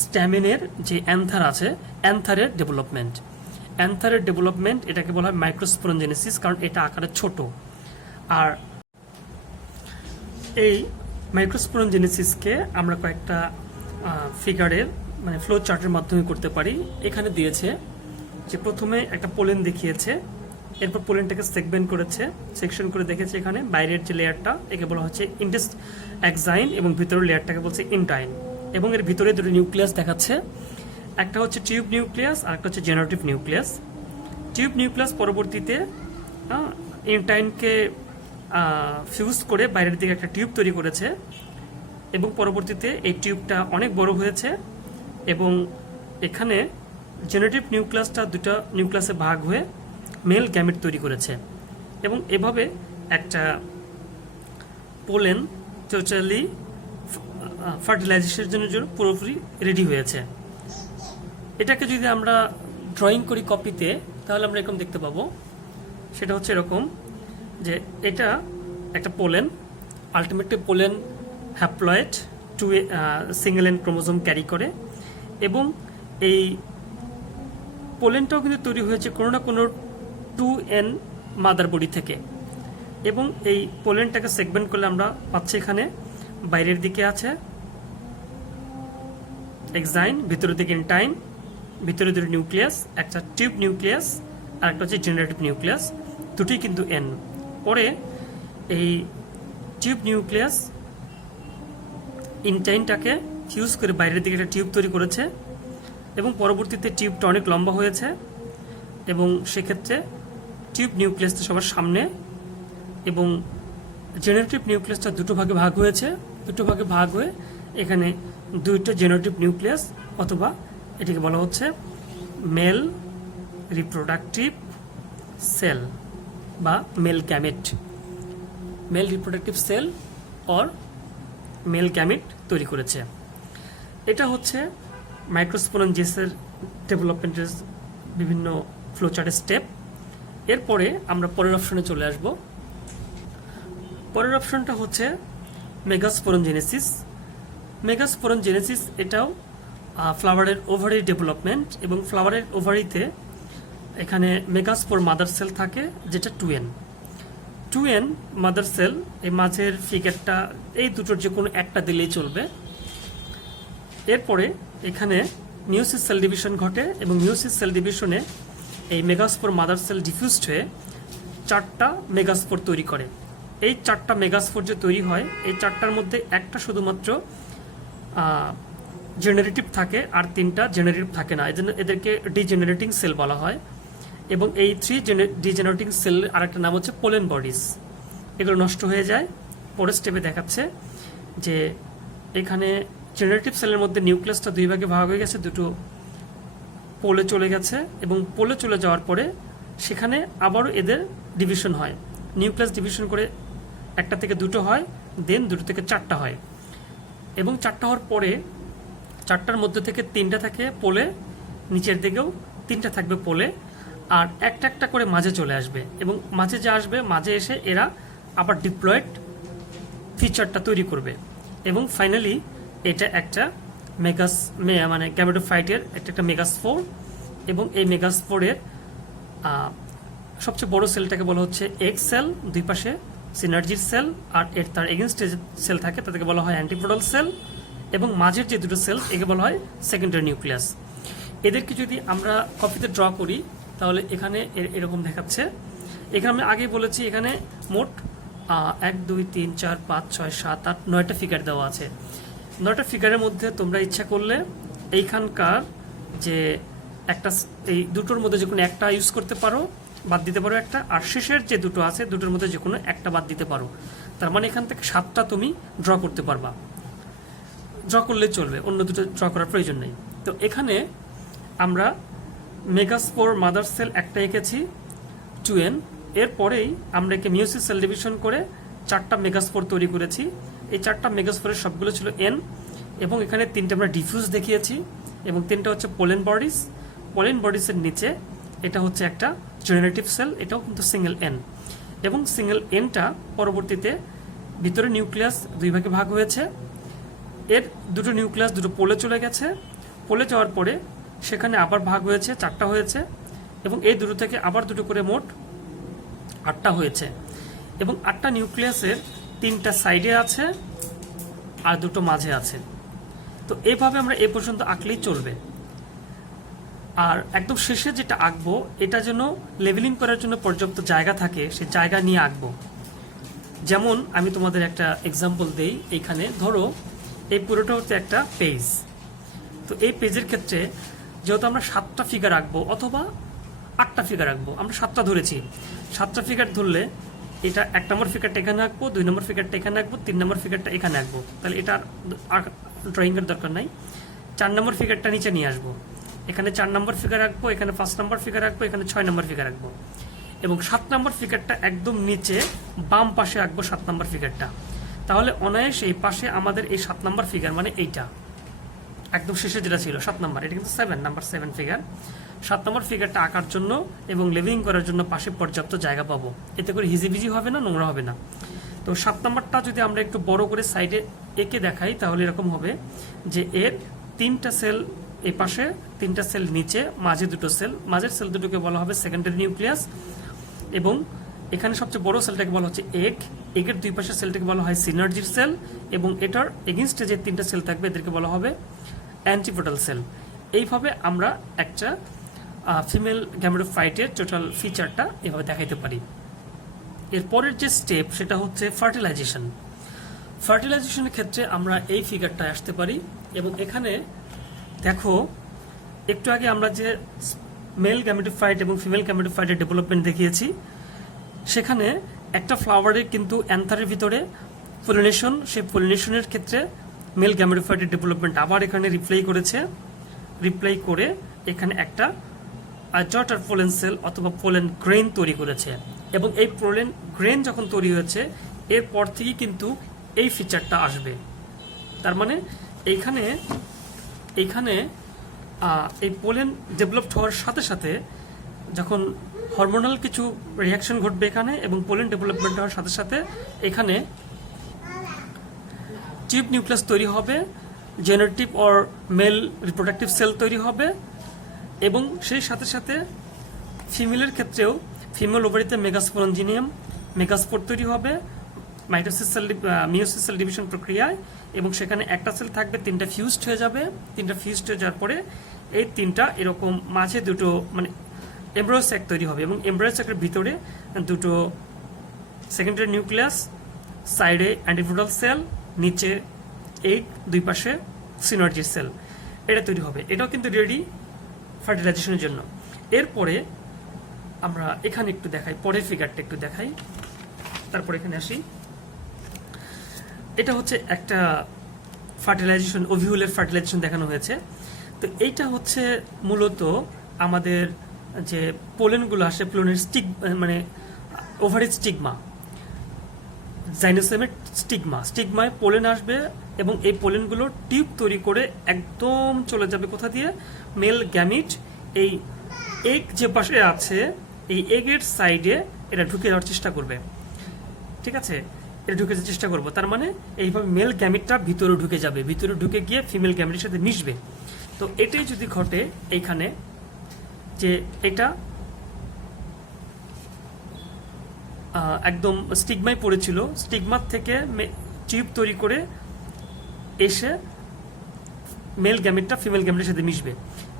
স্ট্যামিনের যে অ্যান্থার আছে, অ্যান্থারের ডেভেলপমেন্ট। অ্যান্থারের ডেভেলপমেন্ট এটাকে বলা হয় মাইক্রোস্পোরনজেনেসিস, কারণ এটা আকারে ছোট। আর এই মাইক্রোস্পোরনজেনেসিসকে আমরা কয়েকটা ফিগারের মানে ফ্লো চার্টের মাধ্যমে করতে পারি। এখানে দিয়েছে যে প্রথমে একটা পোলেন দেখিয়েছে, এরপর পোলেনটাকে সেকশন করে দেখেছে। এখানে বাইরের যে লেয়ারটা একে বলা হচ্ছে এক্সাইন, এবং ভিতরের লেয়ারটাকে বলছে ইন্টাইন, এবং এর ভিতরে দুটো নিউক্লিয়াস দেখাচ্ছে। একটা হচ্ছে টিউব নিউক্লিয়াস আর একটা হচ্ছে জেনারেটিভ নিউক্লিয়াস। টিউব নিউক্লিয়াস পরবর্তীতে ইন্টাইনকে ফিউজ করে বাইরের দিকে একটা টিউব তৈরি করেছে, এবং পরবর্তীতে এই টিউবটা অনেক বড় হয়েছে, এবং এখানে জেনারেটিভ নিউক্লিয়াসটা দুটো নিউক্লিয়াসে ভাগ হয়ে মেল গ্যামেট তৈরি করেছে, এবং এভাবে একটা পোলেন টোটালি ফার্টিলাইজেশনের জন্য পুরোপুরি রেডি হয়েছে। এটাকে যদি আমরা ড্রয়িং করি কপিতে, তাহলে আমরা এরকম দেখতে পাবো। সেটা হচ্ছে এরকম যে এটা একটা pollen, ultimately pollen haploid single N chromosome carry করে, এবং এই পোলেনটাও কিন্তু তৈরি হয়েছে কোনো না কোনো 2n মাদার বডি থেকে। এবং এই পোলেনটাকে সেগমেন্ট করলে আমরা পাচ্ছি এখানে বাইরের দিকে আছে এক্সাইন, ভিতরের দিকে ইন্টাইন, ভিতরে দুটো নিউক্লিয়াস, একটা টিউব নিউক্লিয়াস আর একটা হচ্ছে জেনারেটিভ নিউক্লিয়াস, দুটোই কিন্তু এন। পরে এই টিউব নিউক্লিয়াস ইন্টাইনটাকে ফিউজ করে বাইরের দিকে একটা টিউব তৈরি করেছে, এবং পরবর্তীতে টিউবটা অনেক লম্বা হয়েছে, এবং সেক্ষেত্রে টিউব নিউক্লিয়াসটা সবার সামনে, এবং জেনারেটিভ নিউক্লিয়াসটা দুটো ভাগে ভাগ হয়েছে। দুটো ভাগে ভাগ হয়ে এখানে দুইটা জেনারেটিভ নিউক্লিয়াস, অথবা এটাকে বলা হচ্ছে মেল রিপ্রোডাক্টিভ সেল বা male gamete, male reproductive cell or male gamete তৈরি করেছে। এটা হচ্ছে মাইক্রোস্পোরেঞ্জিয়াসের ডেভেলপমেন্টের বিভিন্ন ফ্লোচার্টের স্টেপ। এরপরে আমরা পরের অপশনে চলে আসব। পরের অপশনটা হচ্ছে মেগাস্পোরেনজেনেসিস। মেগাস্পোরেনজেনেসিস এটাও ফ্লাওয়ারের ওভারি ডেভেলপমেন্ট, এবং ফ্লাওয়ারের ওভারিতে এখানে মেগাস্পোর মাদার সেল থাকে যেটা 2n মাদার সেল। এই মাঝের ফিগারটা এই দুটোর যে কোনো একটা দিলেই চলবে। এরপরে এখানে মিওসিস সেল ডিভিশন ঘটে, এবং মিওসিস সেল ডিভিশনে এই মেগাস্পোর মাদার সেল ডিফিউজড হয়ে 4টা মেগাস্পোর তৈরি করে। এই 4টা মেগাস্পোর যে তৈরি হয়, এই 4টার মধ্যে একটা শুধুমাত্র জেনারেটিভ থাকে, আর 3টা জেনারেটিভ থাকে না, এই জন্য এদেরকে ডিজেনারেটিং সেল বলা হয়। এবং এই 3 ডিজেনারেটিং সেল আরেকটা নাম হচ্ছে পোলেন বডিজ। এগুলো নষ্ট হয়ে যায়। পরের স্টেপে দেখাচ্ছে যে এখানে জেনারেটিভ সেলের মধ্যে নিউক্লিয়াসটা 2 ভাগে ভাগ হয়ে গেছে, দুটো পোলে চলে গেছে, এবং পোলে চলে যাওয়ার পরে সেখানে আবারও এদের ডিভিশন হয়। নিউক্লিয়াস ডিভিশন করে 1টা থেকে 2টো হয়, দেন 2টো থেকে 4টা হয়, এবং 4টা হওয়ার পরে 4টার মধ্যে থেকে 3টা থাকে পোলে, নিচের দিকেও 3টা থাকবে পোলে, আর একটা একটা করে মাঝে চলে আসবে, এবং মাঝে যে আসবে মাঝে এসে এরা আবার ডিপ্লয়েড ফিচারটা তৈরি করবে, এবং ফাইনালি এটা একটা মানে গ্যামেটোফাইটের একটা মেগাস্পোর। এবং এই মেগাস্পোরের সবচেয়ে বড় সেলটাকে বলা হচ্ছে এগ সেল, 2 পাশে সিনার্জির সেল, আর তার এগেনস্টে যে সেল থাকে তাদেরকে বলা হয় অ্যান্টিপ্রোডাল সেল, এবং মাঝের যে দুটো সেল একে বলা হয় সেকেন্ডারি নিউক্লিয়াস। এদেরকে যদি আমরা কপিতে ড্র করি তাহলে এখানে এরকম দেখাচ্ছে। এখানে আমি আগেই বলেছি এখানে মোট 1 2 3 4 5 6 7 8 9টা ফিগার দেওয়া আছে। 9টা ফিগারের মধ্যে তোমরা ইচ্ছা করলে এইখানকার যে একটা, এই দুটোর মধ্যে যে কোনো একটা ইউজ করতে পারো, বাদ দিতে পারো একটা, আর শেষের যে দুটো আছে দুটোর মধ্যে যে কোনো একটা বাদ দিতে পারো। তার মানে এখান থেকে 7টা তুমি ড্র করতে পারবা, ড্র করলে চলবে, অন্য দুটো ড্র করার প্রয়োজন নেই। তো এখানে আমরা মেগাস্পোর মাদার সেল একটা এঁকেছি 2n, এরপরেই আমরা একে মিওসিস সেল ডিভিশন করে 4টা মেগাস্পোর তৈরি করেছি। এই 4টা মেগাস্পোরের সবগুলো ছিল n, এবং এখানে 3টে আমরা ডিফিউজ দেখিয়েছি, এবং 3টা হচ্ছে পোলেন বডিজ। পোলেন বডিজের নিচে এটা হচ্ছে একটা জেনারেটিভ সেল, এটাও কিন্তু সিঙ্গেল n, এবং সিঙ্গেল nটা পরবর্তীতে ভিতরে নিউক্লিয়াস 2 ভাগে ভাগ হয়েছে। এর দুটো নিউক্লিয়াস দুটো পোলে চলে গেছে, পোলে যাওয়ার পরে সেখানে আবার ভাগ হয়েছে, 4টা হয়েছে, এবং এই দুটো থেকে আবার দুটো করে মোট 8টা হয়েছে। এবং 8টা নিউক্লিয়াসের 3টা সাইডে আছে আর দুটো মাঝে আছে। তো এইভাবে আমরা এই পর্যন্ত আঁকলেই চলবে। আর একদম শেষে যেটা আঁকবো এটা যেন লেভেলিং করার জন্য পর্যাপ্ত জায়গা থাকে, সেই জায়গা নিয়ে আঁকবো। যেমন আমি তোমাদের একটা এক্সাম্পল দেই। এইখানে ধরো এই পুরোটা হচ্ছে একটা পেজ। তো এই পেজের ক্ষেত্রে যেহেতু আমরা 7টা ফিগার আঁকবো অথবা 8টা ফিগার আঁকবো, আমরা 7টা ধরেছি। 7টা ফিগার ধরলে এটা 1 নম্বর ফিগারটা এখানে আঁকবো, 2 নম্বর ফিগারটা এখানে আঁকবো, 3 নম্বর ফিগারটা এখানে আঁকবো। তাহলে এটা ড্রয়িংয়ের দরকার নাই। 4 নম্বর ফিগারটা নিচে নিয়ে আসবো, এখানে 4 নম্বর ফিগার আঁকবো, এখানে 5 নম্বর ফিগার আঁকবো, এখানে 6 নম্বর ফিগার আঁকবো, এবং 7 নম্বর ফিগারটা একদম নিচে বাম পাশে আঁকবো 7 নম্বর ফিগারটা। তাহলে অনায়াসে এই পাশে আমাদের এই 7 নম্বর ফিগার, মানে এইটা একদম শেষে যেটা ছিল 7 নম্বর, এটা কিন্তু 7 নাম্বার 7 ফিগার। 7 নম্বর ফিগারটা আঁকার জন্য এবং লিভিং করার জন্য পাশে পর্যাপ্ত জায়গা পাবো, এতে করে হিজিবিজি হবে না, নোংরা হবে না। তো 7 নম্বরটা যদি আমরা একটু বড় করে সাইডে এঁকে দেখাই তাহলে এরকম হবে যে এর 3টা সেল এই পাশে, 3টা সেল নিচে, মাঝে দুটো সেল, মাঝের সেল দুটোকে বলা হবে সেকেন্ডারি নিউক্লিয়াস, এবং এখানে সবচেয়ে বড় সেলটাকে বলা হচ্ছে এগ। এগের 2 পাশের সেলটাকে বলা হয় সিনার্জির সেল, এবং এটার এগেনস্টে যে 3টা সেল থাকবে এদেরকে বলা হবে অ্যান্টিপ্রোডাল সেল। এইভাবে আমরা একটা ফিমেল গ্যামেটোফাইটের টোটাল ফিচারটা এভাবে দেখাইতে পারি। এরপরের যে স্টেপ সেটা হচ্ছে ফার্টিলাইজেশন। ফার্টিলাইজেশনের ক্ষেত্রে আমরা এই ফিগারটায় আসতে পারি, এবং এখানে দেখো একটু আগে আমরা যে মেল গ্যামেটোফাইট এবং ফিমেল গ্যামেটোফাইটের ডেভেলপমেন্ট দেখিয়েছি, সেখানে একটা ফ্লাওয়ারের কিন্তু অ্যান্থারের ভিতরে পলিনেশন, সেই পলিনেশনের ক্ষেত্রে মেল গ্যামেটোফাইটের ডেভেলপমেন্ট আবার এখানে রিপ্লাই করেছে, রিপ্লাই করে এখানে একটা ডটার পোলেন সেল অথবা পোলেন গ্রেন তৈরি করেছে, এবং এই পোলেন গ্রেন যখন তৈরি হয়েছে এরপর থেকেই কিন্তু এই ফিচারটা আসবে। তার মানে এইখানে এই পোলেন ডেভেলপড হওয়ার সাথে সাথে যখন হরমোনাল কিছু রিয়াকশন ঘটবে এখানে, এবং পোলেন ডেভেলপমেন্ট হওয়ার সাথে সাথে এখানে টিউব নিউক্লিয়াস তৈরি হবে, generative or male reproductive cell তৈরি হবে, এবং সেই সাথে সাথে ফিমেলের ক্ষেত্রেও ফিমেল ওভারিতে মেগাস্পোরঞ্জিনিয়াম মেগাস্পোর তৈরি হবে mitosis cell meiosis cell division প্রক্রিয়ায়, এবং সেখানে একটা সেল থাকবে, তিনটা ফিউজড হয়ে যাবে। তিনটা ফিউজড হয়ে যাওয়ার পরে এই তিনটা এরকম মাঝে দুটো মানে এমব্রায়ো স্যাক তৈরি হবে, এবং এমব্রায়ো স্যাকের ভিতরে দুটো সেকেন্ডারি নিউক্লিয়াস, সাইডে অ্যান্টিফোডাল সেল, নিচে এগ, দুই পাশে সিনার্জি সেল, এটা তৈরি হবে। এটাও কিন্তু রেডি ফার্টিলাইজেশনের জন্য। এরপরে আমরা এখানে একটু দেখাই, পরের ফিগারটা একটু দেখাই, তারপর এখানে আসি। এটা হচ্ছে একটা ফার্টিলাইজেশন, ওভিউলের ফার্টিলাইজেশন দেখানো হয়েছে। তো এইটা হচ্ছে মূলত আমাদের যে পোলেনগুলো আসে, পোলেনের মানে ওভারেজ স্টিগমা, জাইনোসেমের স্টিগমায় পোলেন আসবে, এবং এই পোলেনগুলো টিউব তৈরি করে একদম চলে যাবে কোথা দিয়ে, মেল গ্যামিট এই এগ যে পাশে আছে এই এগের সাইডে এটা ঢুকে যাওয়ার চেষ্টা করবে। ঠিক আছে, এটা ঢুকে যাওয়ার চেষ্টা করবো, তার মানে এইভাবে মেল গ্যামিটটা ভিতরে ঢুকে যাবে, ভিতরে ঢুকে গিয়ে ফিমেল গ্যামিটের সাথে মিশবে। তো এটাই যদি ঘটে এইখানে, যে এটা একদম স্টিগমায় পড়েছিল, স্টিগমার থেকে টিউব তৈরি করে এসে মেল গ্যামেটটা ফিমেল গ্যামেটের সাথে মিশবে।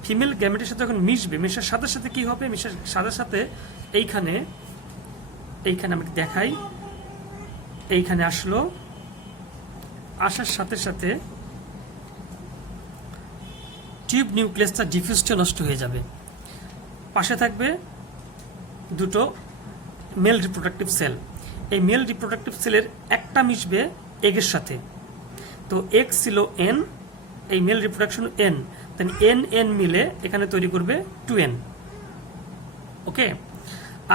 ফিমেল গ্যামেটের সাথে যখন মিশবে, মেশার সাথে সাথে কি হবে, মেশার সাথে সাথে এইখানে আমি দেখাই, এইখানে আসলো, আসার সাথে সাথে টিউব নিউক্লিয়াসটা ডিফিউজটা নষ্ট হয়ে যাবে। পাশে থাকবে দুটো মেল রিপ্রোডাক্টিভ সেল, এই মেল রিপ্রোডাক্টিভ সেলের একটা মিশবে এগের সাথে। তো এগ ছিল এন, এই mail reproduction N, than n N মিলে এখানে তৈরি করবে 2n। ওকে,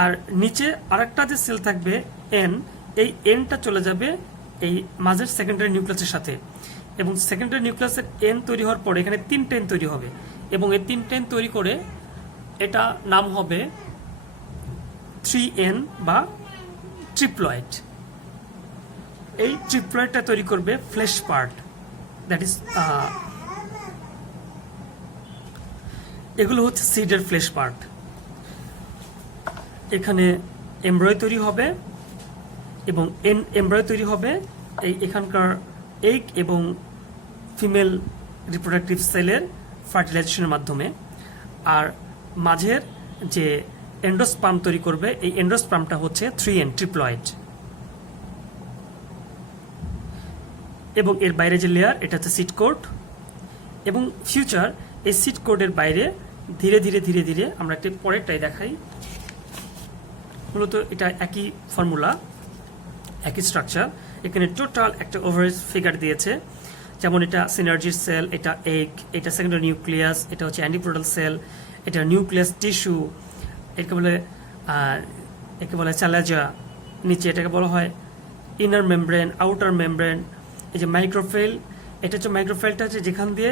আর নিচে আরেকটা যে সেল থাকবে এন, এই এনটা চলে যাবে এই মাঝের সেকেন্ডারি নিউক্লিয়াসের সাথে, এবং সেকেন্ডারি নিউক্লিয়াসের এন তৈরি হওয়ার পরে এখানে 3টা এন তৈরি হবে, এবং এই 3টা এন তৈরি করে এটা নাম হবে 3n বা ট্রিপ্লয়েড। এই ট্রিপ্লয়েডটা তৈরি করবে ফ্লেশ পার্ট, দ্যাট ইজ এগুলো হচ্ছে সিডের ফ্লেশ পার্ট। এখানে এমব্রয় তৈরি হবে, এবং এমব্রয় তৈরি হবে এখানকার এগ এবং ফিমেল রিপ্রোডাক্টিভ সেলের ফার্টিলাইজেশনের মাধ্যমে। আর মাঝের যে এন্ডোস্পার্ম তৈরি করবে, এই এন্ডোস্পার্মটা হচ্ছে 3n ট্রিপ্লয়েড, এবং এর বাইরে যে লেয়ার এটা হচ্ছে সিড কোট। এবং ফিউচার এই সিড কোডের বাইরে ধীরে ধীরে ধীরে ধীরে আমরা একটা পরেরটাই দেখাই। মূলত এটা একই ফর্মুলা, একই স্ট্রাকচার। এখানে টোটাল একটা ওভারেজ ফিগার দিয়েছে, যেমন এটা সিনার্জির সেল, এটা এগ, এটা সেকেন্ডারি নিউক্লিয়াস, এটা হচ্ছে অ্যান্টিপ্রোডাল সেল, এটা নিউক্লিয়াস টিস্যু, একে বলে চ্যালাজা, নিচে এটাকে বলা হয় ইনার মেমব্রেন, আউটার মেমব্রেন। এই যে মাইক্রোফেল, এটা হচ্ছে মাইক্রোফেলটা হচ্ছে যেখান দিয়ে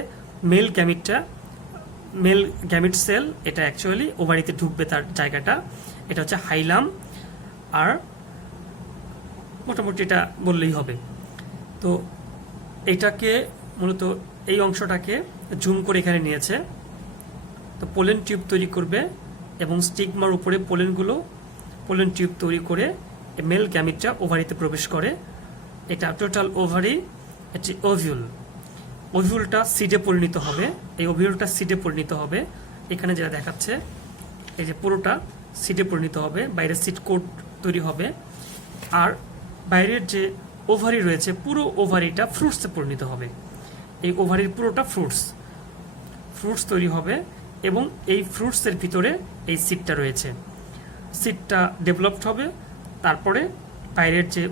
মেল গ্যামিট সেল এটা অ্যাকচুয়ালি ওভারিতে ঢুকবে, তার জায়গাটা এটা হচ্ছে হাইলাম। আর মোটামুটি এটা বললেই হবে। তো এটাকে মূলত এই অংশটাকে জুম করে এখানে নিয়েছে। তো পোলেন টিউব তৈরি করবে, এবং স্টিগমার উপরে পোলেন টিউব তৈরি করে মেল গ্যামিটটা ওভারিতে প্রবেশ করে। এটা টোটাল ওভারি, একটি ওভিউলটা সিডে পরিণত হবে। এই ওভিউলটা সিডে পরিণত হবে, এখানে যেটা দেখাচ্ছে এই যে পুরোটা সিডে পরিণত হবে, বাইরে সিড কোট তৈরি হবে। আর বাইরের যে ওভারি রয়েছে, পুরো ওভারিটা ফ্রুটসে পরিণত হবে। এই ওভারির পুরোটা ফ্রুটস তৈরি হবে, এবং এই ফ্রুটসের ভিতরে এই সিডটা রয়েছে। সিডটা ডেভেলপড হবে, তারপরে বাইরের যে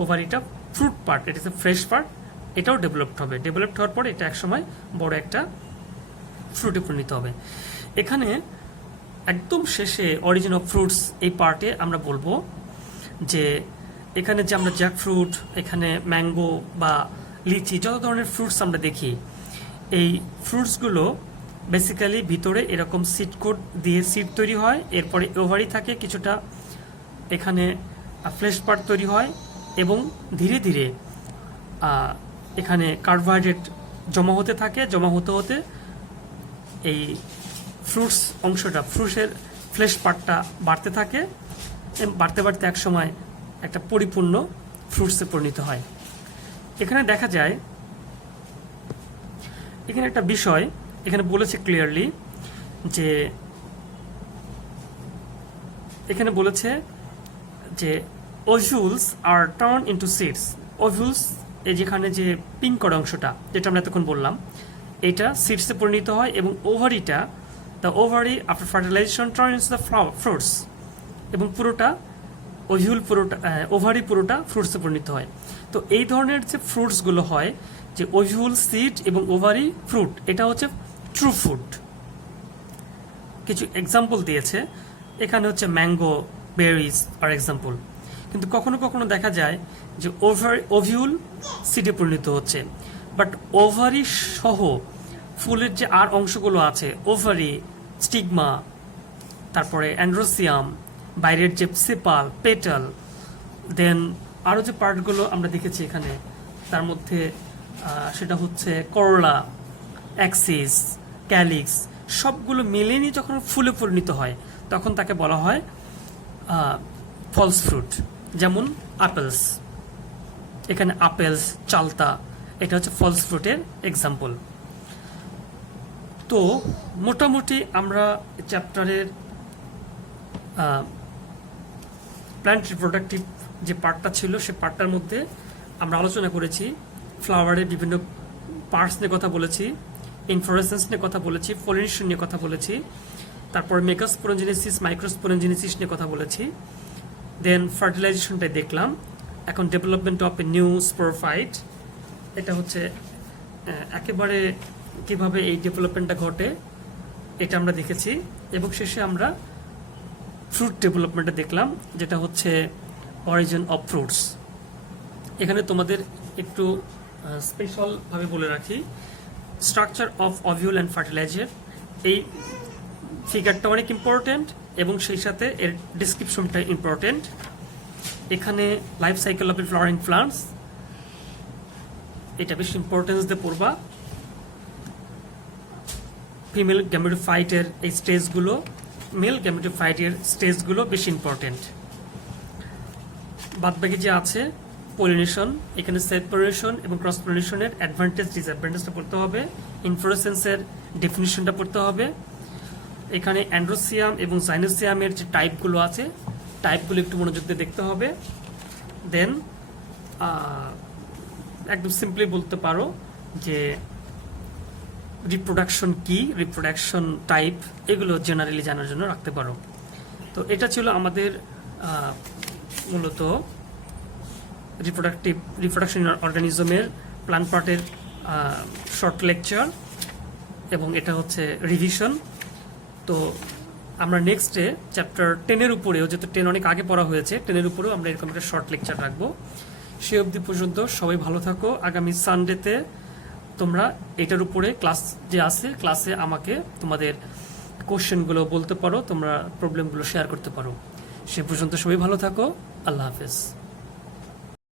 ওভারিটা ফ্রুট পার্ট, এটা হচ্ছে ফ্রেশ পার্ট, এটাও ডেভেলপড হবে। ডেভেলপড হওয়ার পরে এটা একসময় বড় একটা ফ্রুটে পরিণত হবে। এখানে একদম শেষে অরিজিন অফ ফ্রুটস এই পার্টে আমরা বলবো যে এখানে যে আমরা জ্যাক ফ্রুট, এখানে ম্যাঙ্গো বা লিচি, যত ধরনের ফ্রুটস আমরা দেখি, এই ফ্রুটসগুলো বেসিক্যালি ভিতরে এরকম সিড কোট দিয়ে সিড তৈরি হয়, এরপরে ওভারি থাকে কিছুটা, এখানে ফ্লেশ পার্ট তৈরি হয় এবং ধীরে ধীরে এখানে কার্বোহাইড্রেট জমা হতে থাকে, জমা হতে হতে এই ফ্রুটস অংশটা, ফ্রুটসের ফ্লেশ পার্টটা বাড়তে থাকে, বাড়তে বাড়তে এক সময় একটা পরিপূর্ণ ফ্রুটসে পরিণত হয়। এখানে দেখা যায়, এখানে একটা বিষয় এখানে বলেছে ক্লিয়ারলি যে এখানে বলেছে যে ওভিউলস আর টার্ন ইনটু সিডস। ওভিউলস এই যেখানে যে পিঙ্ক করা অংশটা যেটা আমরা এতক্ষণ বললাম, এটা সিডসে পরিণত হয় এবং ওভারিটা, the ovary after fertilisation turn into the fruits, এবং পুরোটা ওভিউল পুরোটা ওভারি পুরোটা ফ্রুটসে পরিণত হয়। তো এই ধরনের যে ফ্রুটসগুলো হয়, যে ওভিউল, সিড এবং ওভারি, ফ্রুট, এটা হচ্ছে ট্রু ফ্রুট। কিছু এক্সাম্পল দিয়েছে এখানে, হচ্ছে ম্যাঙ্গো, বেরিজ আর এক্সাম্পল। কিন্তু কখনো কখনো দেখা যায় যে ওভিউল সিডে পরিণত হচ্ছে, বাট ওভারি সহ ফুলের যে আর অংশগুলো আছে, ওভারি, স্টিগমা, তারপরে অ্যান্ড্রোসিয়াম, বাইরের যে সেপাল, পেটাল, দেন আরও যে পার্টগুলো আমরা দেখেছি এখানে, তার মধ্যে সেটা হচ্ছে করলা, অ্যাক্সিস, ক্যালিক্স, সবগুলো মিলে নিয়ে যখন ফুলে পরিণত হয় তখন তাকে বলা হয় ফলস ফ্রুট। যেমন আপেলস, এখানে আপেলস, চালতা, এটা হচ্ছে ফলস ফ্রুটের এক্সাম্পল। তো মোটামুটি আমরা চ্যাপ্টারের প্ল্যান্ট রিপ্রোডাক্টিভ যে পার্টটা ছিল সে পার্টটার মধ্যে আমরা আলোচনা করেছি, ফ্লাওয়ারের বিভিন্ন পার্টস নিয়ে কথা বলেছি, ইনফ্লোরেসেন্স নিয়ে কথা বলেছি, পলিনেশন নিয়ে কথা বলেছি, তারপর মেগাস্পোরেনজেনেসিস, মাইক্রোস্পোরেনজেনেসিস নিয়ে কথা বলেছি, দেন ফার্টিলাইজেশনটাই দেখলাম। এখন development of a new sporophyte, এটা হচ্ছে একেবারে কিভাবে এই ডেভেলপমেন্টটা ঘটে এটা আমরা দেখেছি, এবং শেষে আমরা ফ্রুট ডেভেলপমেন্টটা দেখলাম, যেটা হচ্ছে অরিজিন অফ ফ্রুটস। এখানে তোমাদের একটু স্পেশালভাবে বলে রাখি, structure of ovule and fertiliser, এই ফিগারটা অনেক ইম্পর্টেন্ট এবং সেই সাথে এর ডিসক্রিপশনটা ইম্পর্টেন্ট। এখানে life cycle of flowering plants, এটা বেশি ইম্পর্টেন্স দিয়ে পড়বা। ফিমেল গ্যামেটোফাইটের এই স্টেজগুলো, মেল গ্যামেটোফাইটের স্টেজগুলো বেশি ইম্পর্টেন্ট। বাদবাকি যে আছে পলিনেশন, এখানে সেলফ পলিনেশন এবং ক্রস পলিনেশনের অ্যাডভান্টেজ ডিসঅ্যাডভান্টেজটা পড়তে হবে, ইনফ্লোরেসেন্সের ডেফিনিশনটা পড়তে হবে। এখানে অ্যান্ড্রোসিয়াম এবং জাইনোসিয়ামের যে টাইপগুলো আছে, টাইপগুলো একটু মনোযোগ দিয়ে দেখতে হবে। দেন একদম সিম্পলি বলতে পারো যে রিপ্রোডাকশন কি, রিপ্রোডাকশন টাইপ, এগুলো জেনারেলি জানার জন্য রাখতে পারো। তো এটা ছিল আমাদের মূলত রিপ্রোডাকশন অর্গানিজমের প্ল্যান্ট পার্টের শর্ট লেকচার, এবং এটা হচ্ছে রিভিশন। তো আমরা নেক্সটে চ্যাপ্টার 10-এর উপরেও, যেহেতু 10 অনেক আগে পড়া হয়েছে, 10-এর উপরেও আমরা এরকম একটা শর্ট লেকচার রাখবো। সে অবধি পর্যন্ত সবাই ভালো থাকো। আগামী সানডেতে তোমরা এটার উপরে ক্লাস যে আছে, ক্লাসে আমাকে তোমাদের কোশ্চেনগুলো বলতে পারো, তোমরা প্রবলেমগুলো শেয়ার করতে পারো। সে পর্যন্ত সবাই ভালো থাকো। আল্লাহ হাফেজ।